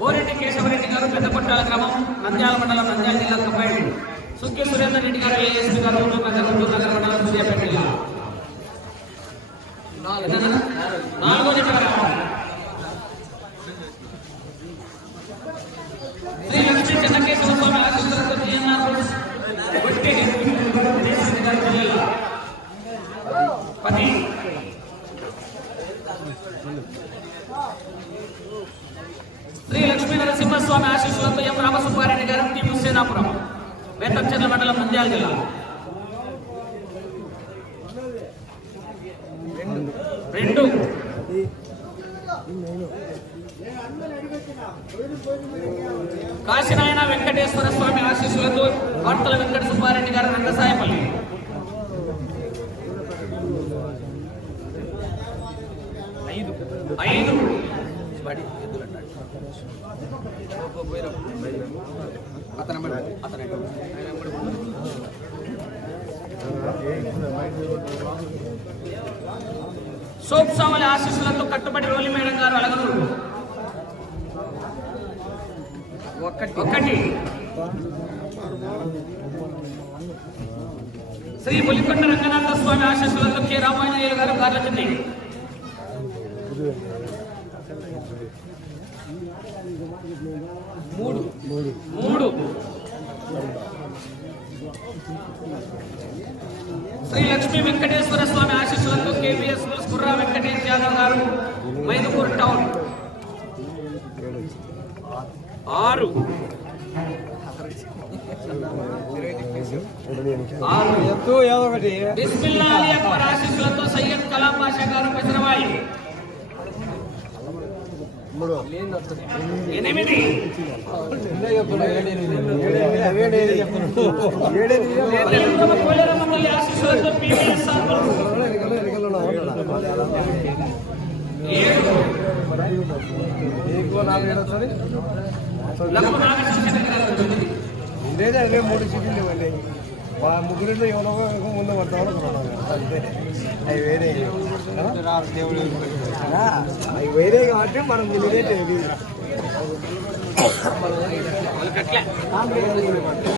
బోరెడ్డి కేశవరెడ్డి గారు పెద్దపట్టాల గ్రామం నంద్యాల మండలం నంద్యాల జిల్లా కంబైండ్ సుఖ్య సురేందర్ రెడ్డి గారు ఏఎస్పీ గారు నగర నగర మండలం సూర్యాపేట జిల్లా నాలుగో శ్రీ లక్ష్మీ చెన్నకేశ్వర స్వామి ఆశీస్సులతో జిఎన్ఆర్ పది శ్రీ లక్ష్మీ నరసింహస్వామి ఆశీస్సులతో ఎం రామసుబ్బారెడ్డి గారు టి సేనాపురం వేతంచెర్ల మండలం నంద్యాల జిల్లా. రెండు. కాశీనాయన వెంకటేశ్వర స్వామి ఆశీస్సులతో వార్తల వెంకట సుబ్బారెడ్డి గారు రంగసాయపల్లి. ఐదు. ఐదు. సోప్ సామల ఆశీస్సులతో కట్టుబడి రోలి మేడం గారు అలగనూరు. ఒకటి శ్రీ పులికొండ రంగనాథ స్వామి ఆశీస్సులతో కె రామాంజనేయులు గారు కార్లచండి మూడు మూడు శ్రీ లక్ష్మీ వెంకటేశ్వర స్వామి ఆశీస్సులతో కేవీఎస్ కుర్రా వెంకటేష్ యాదవ్ గారు మైదుకూరు టౌన్. ఆరు. ఆరు. ఎత్తు ఏదో ఒకటి బిస్మిల్లా అలీ అక్బర్ ఆశీస్సులతో సయ్యద్ కలాం బాషా గారు పెసరవాయి. అదే మూడు సీట్లు ఇవ్వండి మా ముగ్గురిలో ఎవరో ముందు పడతామో అంతే అవి వేరే అవి వేరే కాబట్టి మనం ముందుకే తెలియదు